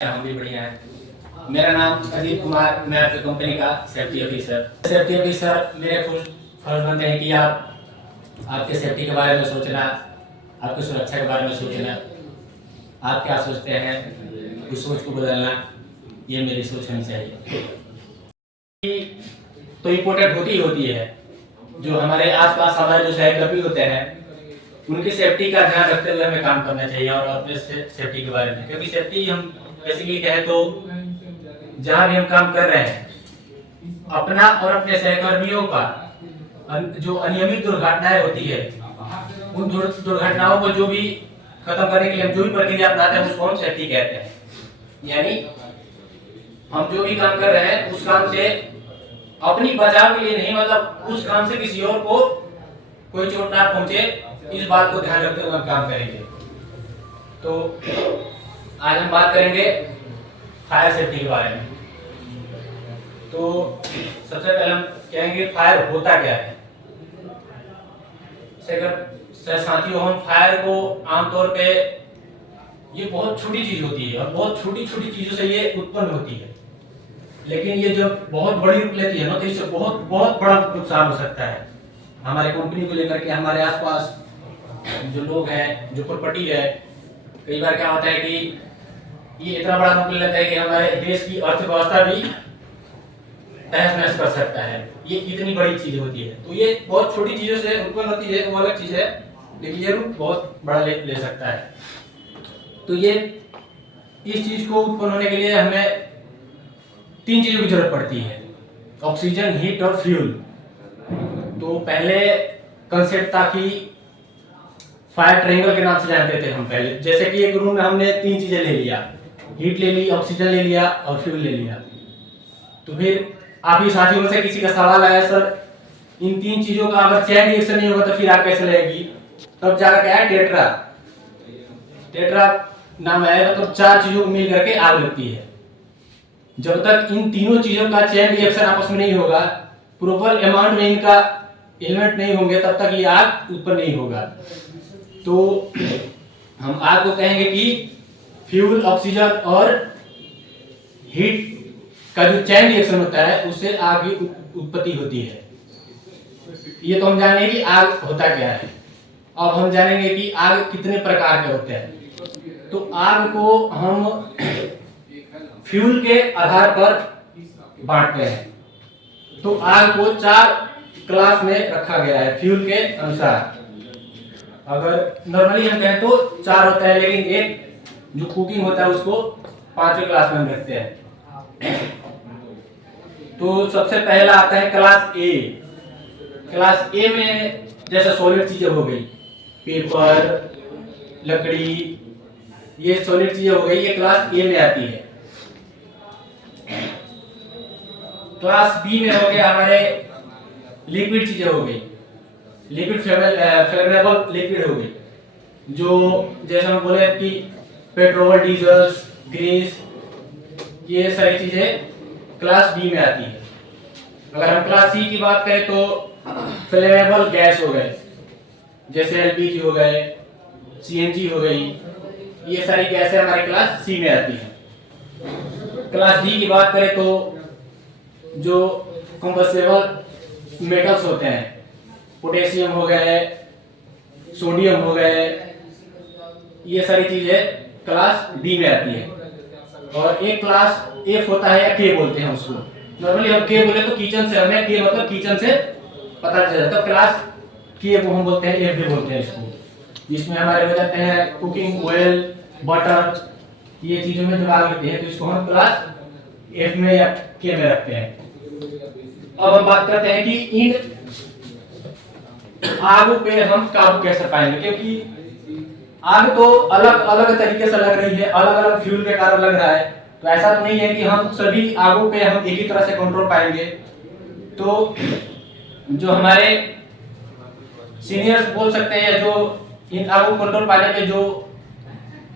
हम भी बढ़िया है। मेरा नाम अजीत कुमार, मैं आपकी कंपनी का सेफ्टी ऑफिसर। मेरे फर्ज बनते हैं कि आप आपके सेफ्टी के बारे में सोचना, आपकी सुरक्षा के बारे में सोचना। आप क्या सोचते हैं उस सोच को बदलना, ये मेरी सोच होनी चाहिए। तो इम्पोर्टेंट होती है। जो हमारे आसपास हमारे जो सहकर्मी होते हैं उनकी सेफ्टी का ध्यान रखते हुए हमें काम करना चाहिए और अपने सेफ्टी के बारे में, क्योंकि सेफ्टी हम बेसिकली कहें तो जहाँ भी हम काम कर रहे हैं अपना और अपने सहकर्मियों का जो अनियमित दुर्घटनाएं होती है उन दुर्घटनाओं को जो भी खत्म करने के लिए हम जो भी प्रक्रिया अपनाते हैं उसको हम सेफ्टी कहते हैं। यानी हम जो भी काम कर रहे हैं उस काम से अपनी बचाव के लिए नहीं, मतलब उस काम से किसी और को कोई चोट ना पहुंचे, इस बात को ध्यान रखते हुए हम काम करेंगे। तो आज हम बात करेंगे फायर सेफ्टी के बारे में। तो सबसे पहले हम कहेंगे फायर होता क्या है। साथियों, हम फायर को आमतौर पे ये बहुत छोटी चीज होती है और बहुत छोटी छोटी चीजों से ये उत्पन्न होती है, लेकिन ये जब बहुत बड़ी रूप लेती है ना तो इससे बहुत बहुत बड़ा नुकसान हो सकता है हमारे कंपनी को लेकर के, हमारे आसपास जो लोग हैं, जो प्रॉपर्टी है। कई बार क्या होता है कि ये इतना बड़ा रूप ले लेता है कि हमारे देश की अर्थव्यवस्था भी तहस नहस कर सकता है। ये इतनी बड़ी चीज होती है। तो ये बहुत छोटी चीजों से उत्पन्न होती है, वो अलग चीज है, लेकिन ये रूप बहुत बड़ा ले सकता है। तो ये इस चीज को उत्पन्न होने के लिए हमें 3 चीजों की जरूरत पड़ती है: ऑक्सीजन, हीट और फ्यूल। तो पहले कंसेप्ट था कि फायर ट्रायंगल के नाम से जानते थे हम पहले। जैसे कि एक रूम में हमने 3 चीजें ले लिया, हीट ले ली, ऑक्सीजन ले लिया और फ्यूल ले लिया। तो फिर आप ही साथियों में से किसी का सवाल आया, सर इन 3 चीजों का अगर चैन रिएक्शन नहीं होगा तो फिर आग कैसे लगेगी? तब जाकर क्या है, टेट्रा नाम आएगा। तो 4 चीजों को मिल करके आग लगती है। जब तक इन तीनों चीजों का चैन रिएक्शन आपस में नहीं होगा, प्रॉपर अमाउंट में इनका एलिमेंट नहीं होंगे, तब तक ये आग उत्पन्न नहीं होगा। तो हम आग को कहेंगे कि फ्यूल, ऑक्सीजन और हीट का जो चैन रिएक्शन होता है उससे आग की उत्पत्ति होती है। ये तो हम जानेंगे कि आग होता क्या है। अब हम जानेंगे कि आग कितने प्रकार के होते हैं। तो आग को हम फ्यूल के आधार पर बांटते हैं। तो आग को 4 क्लास में रखा गया है फ्यूल के अनुसार। अगर नॉर्मली हम कहें तो 4 होता है, लेकिन एक जो कुकिंग होता है उसको 5वें क्लास में हम रखते हैं। तो सबसे पहला आता है क्लास ए। क्लास ए में जैसे सॉलिड चीजें हो गई, पेपर, लकड़ी, ये सॉलिड चीजें हो गई, ये क्लास ए में आती है। क्लास बी में हो गया हमारे लिक्विड चीजें हो गई, लिक्विड फ्लेमेबल लिक्विड हो गई, जो जैसे हम बोले कि पेट्रोल, डीजल, ग्रीस, ये सारी चीजें क्लास बी में आती है। अगर हम क्लास सी की बात करें तो फ्लेमेबल गैस हो गए, जैसे एलपीजी हो गए, सीएनजी हो गई, ये सारी गैसें हमारी क्लास सी में आती हैं। क्लास डी की बात करें तो जो कंबस्टेबल मेटल्स होते हैं, पोटेशियम हो गए, सोडियम हो गए, ये सारी चीजें क्लास डी में आती है। और एक क्लास एफ होता है, या के बोलते हैं उसको। नॉर्मली हम के बोले तो किचन से, हमें के मतलब किचन से पता चल जाता है। क्लास के वो हम बोलते हैं, एफ भी बोलते हैं इसको, जिसमें हमारे हो जाते हैं कुकिंग ऑयल, बटर, ये चीजों में जो आग लगती है, तो इसको हम क्लास एफ में या के में रखते हैं। अब हम बात करते हैं कि इन आगों पे हम काबू कैसे पाएंगे, क्योंकि आग तो अलग अलग तरीके से लग रही है, अलग अलग फ्यूल के कारण लग रहा है। तो ऐसा तो नहीं है कि हम सभी आगों पे हम एक ही तरह से कंट्रोल पाएंगे। तो जो हमारे सीनियर्स बोल सकते हैं, जो इन आगों को कंट्रोल पाने के जो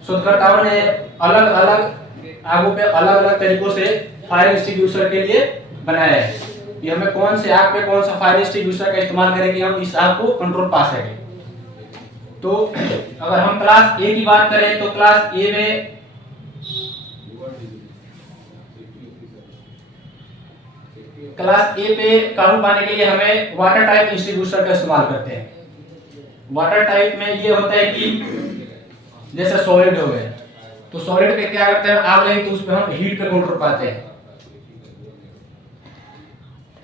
शोधकर्ताओं ने अलग अलग आगों पे अलग अलग तरीकों से फायर एक्सटिंग्विशर के लिए बनाया है कि हमें कौन से आग पे कौन सा फायर एक्सटिंग्विशर का इस्तेमाल करें कि हम इस आग को कंट्रोल पा सकें। तो अगर हम क्लास ए की बात करें तो क्लास ए में क्लास ए पे काबू पाने के लिए हमें वाटर टाइप एक्सटिंग्विशर का इस्तेमाल करते हैं। वाटर टाइप में ये होता है कि जैसे सॉलिड हो गए, तो सॉलिड पे क्या करते हैं, आग लगी तो उस पे हम हीट पे कंट्रोल पाते हैं।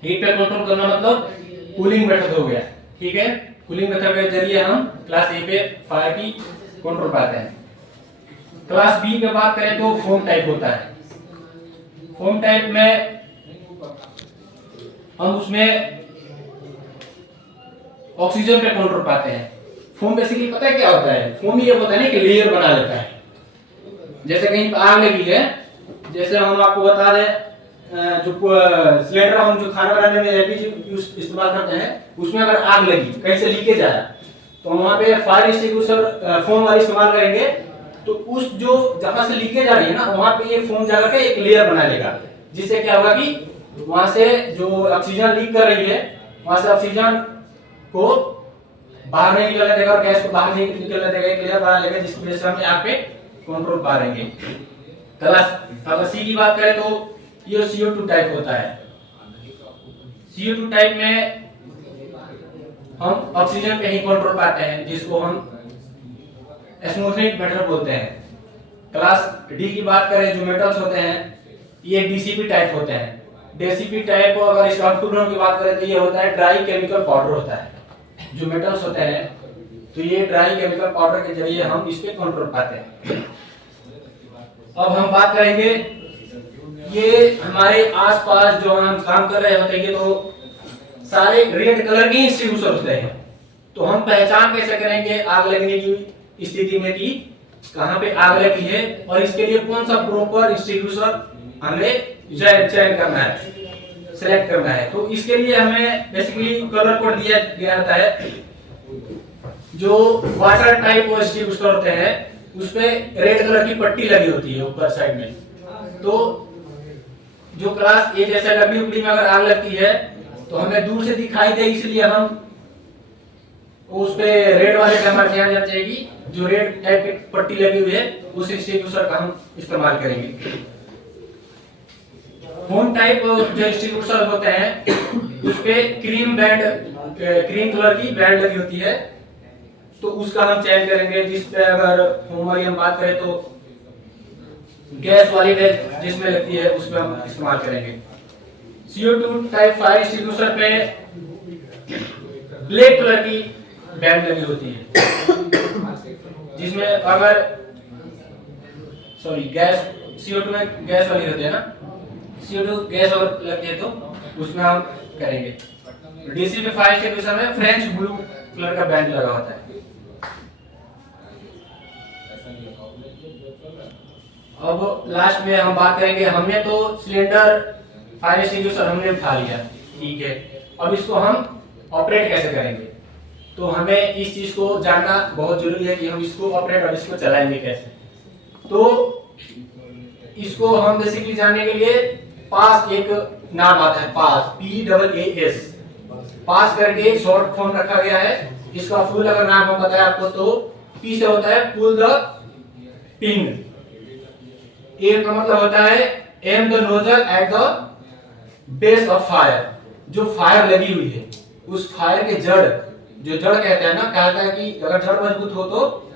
हीट पे कंट्रोल करना मतलब कूलिंग मेथड हो गया, ठीक है। कूलिंग मेथड के जरिए हम क्लास ए पे फायर की कंट्रोल पाते हैं। क्लास बी पे बात करें तो फोम टाइप होता है। फोम टाइप में हम उसमें ऑक्सीजन पे कंट्रोल पाते हैं। फोम बेसिकली पता है क्या होता है, फोम ये होता है ना कि लेयर बना लेता है। जैसे कहीं पर आग लगी है, जैसे हम आपको बता दें जो सिलेंडर हम जो खाना बनाने में एलपीजी इस्तेमाल करते हैं, उसमें अगर आग लगी, कहीं से लीकेज आया, तो हम वहाँ पे फायर एक्सटिंग्विशर फोम वाला इस्तेमाल करेंगे। तो उस जो जहाँ से लीकेज आ रही है ना, वहाँ पे ये फोम जाकर के एक लेयर बना लेगा, जिससे क्या होगा कि वहाँ से जो ऑक्सीजन लीक कर रही है, वहाँ से ऑक्सीजन को बाहर नहीं निकलने देगा और गैस को बाहर नहीं निकलने देगा, एक लेयर बना लेगा, जिसकी वजह से हम यहाँ पे कंट्रोल पा लेंगे। क्लास अगर सी की बात करें तो ये CO2 टाइप होता है। CO2 टाइप में हम ऑक्सीजन पे ही कंट्रोल पाते हैं, जिसको हम एस्मोथेनिक मेटल बोलते हैं। क्लास डी की बात करें, जो मेटल्स होते हैं ये DCP टाइप होते हैं। DCP टाइप अगर इस आउटपुट की बात करें तो ये होता है ड्राई केमिकल पाउडर होता है। जो मेटल्स होते हैं तो ये ड्राई केमिकल पाउडर के जरिए हम इस पे कंट्रोल पाते हैं। अब हम बात करेंगे, ये हमारे आसपास जो हम काम कर रहे होते हैं, ये तो सारे रेड कलर के एक्सटिंग्विशर होते हैं। तो हम पहचान कैसे करेंगे आग लगने की स्थिति में कि कहाँ पे आग लगी है, और इसके लिए कौन सा प्रॉपर एक्सटिंग्विशर हमें चयन करना है, सिलेक्ट करना है। तो इसके लिए हमें बेसिकली कलर कोड दिया गया होता है। जो वाटर टाइप एक्सटिंग्विशर होते हैं उस पे रेड कलर की पट्टी लगी होती है ऊपर साइड में। तो जो क्लास ए जैसे लकड़ी उकड़ी में अगर आग लगती है तो हमें दूर से दिखाई दे, इसलिए हम उस पे रेड वाले का हमारा ध्यान देना चाहिए कि जो रेड टाइप की पट्टी लगी हुई है उस एक्सटिंग्विशर का हम इस्तेमाल करेंगे। होम टाइप जो एक्सटिंग्विशर होते हैं उस पे क्रीम कलर की बैंड लगी होती है, तो उसका हम चयन करेंगे। जिस पे अगर होम वाली हम बात करें तो गैस वाली बैंड जिसमें लगती है उस पे हम इस्तेमाल करेंगे। CO2 टाइप फायर एक्सटिंग्विशर पे ब्लैक कलर की बैंड लगी होती है, जिसमें अगर गैस CO2 में गैस वाली होती है ना, CO2 गैस अगर लगती है तो उसमें हम करेंगे। DCP फायर एक्सटिंग्विशर में फ्रेंच ब्लू कलर का बैंड लगा होता है। अब लास्ट में हम बात करेंगे, हमने तो सिलेंडर फायर एक्सटिंग्विशर हमने उठा लिया, ठीक है। अब इसको हम ऑपरेट कैसे करेंगे, तो हमें इस चीज को जानना बहुत जरूरी है कि हम इसको ऑपरेट और इसको चलाएंगे कैसे। तो इसको हम बेसिकली जानने के लिए पास एक नाम आता है, पास PAAS, पास करके एक शॉर्ट फॉर्म रखा गया है। इसका फुल अगर नाम हम बताएं आपको तो P से होता है पुल द पिन, A का मतलब होता है am the nozzle at the base of fire. जो फायर लगी हुई है उस फायर के जड़, जो जड़ कहते हैं ना, कहता है कि अगर जड़ मजबूत हो तो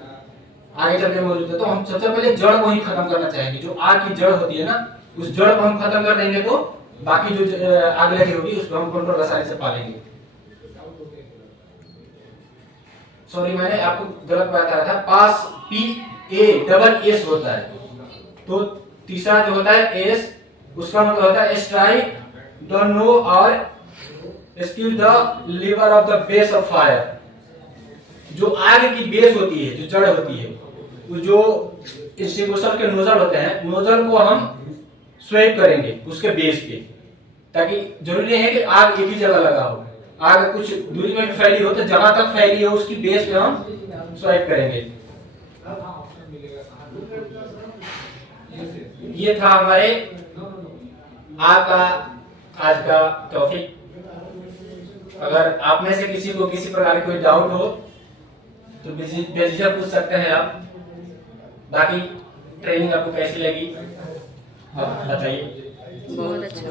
आगे चल के मौजूद है। तो हम सबसे पहले जड़ को ही खत्म करना चाहेंगे। जो आग की जड़ होती है ना, उस जड़ को हम खत्म कर देंगे तो बाकी जो आग लगी होगी उस पर हम कंट्रोल आसानी से पा लेंगे। सॉरी, मैंने आपको गलत बताया था। पास PASS होता है। तो तीसरा जो होता है एस, उसका मतलब होता है स्ट्राइक द नो और skew the lever of the base of fire. जो आग की बेस होती है, जो जड़ होती है, वो जो एक्सटिंग्विशर के नोजल होते हैं, नोजल को हम स्वेप करेंगे उसके बेस पे, ताकि जरूरी नहीं है कि आग एक ही जगह लगा हो, आग कुछ दूरी में फैली हो तो जहां तक फैली हो उसकी बेस पे हम स्वाइप करेंगे। ये था हमारे आज का टॉपिक। अगर आप में से किसी को किसी प्रकार की कोई डाउट हो तो बेझिझक पूछ सकते हैं आप। बाकी ट्रेनिंग आपको कैसी लगी बताइए। बहुत अच्छा।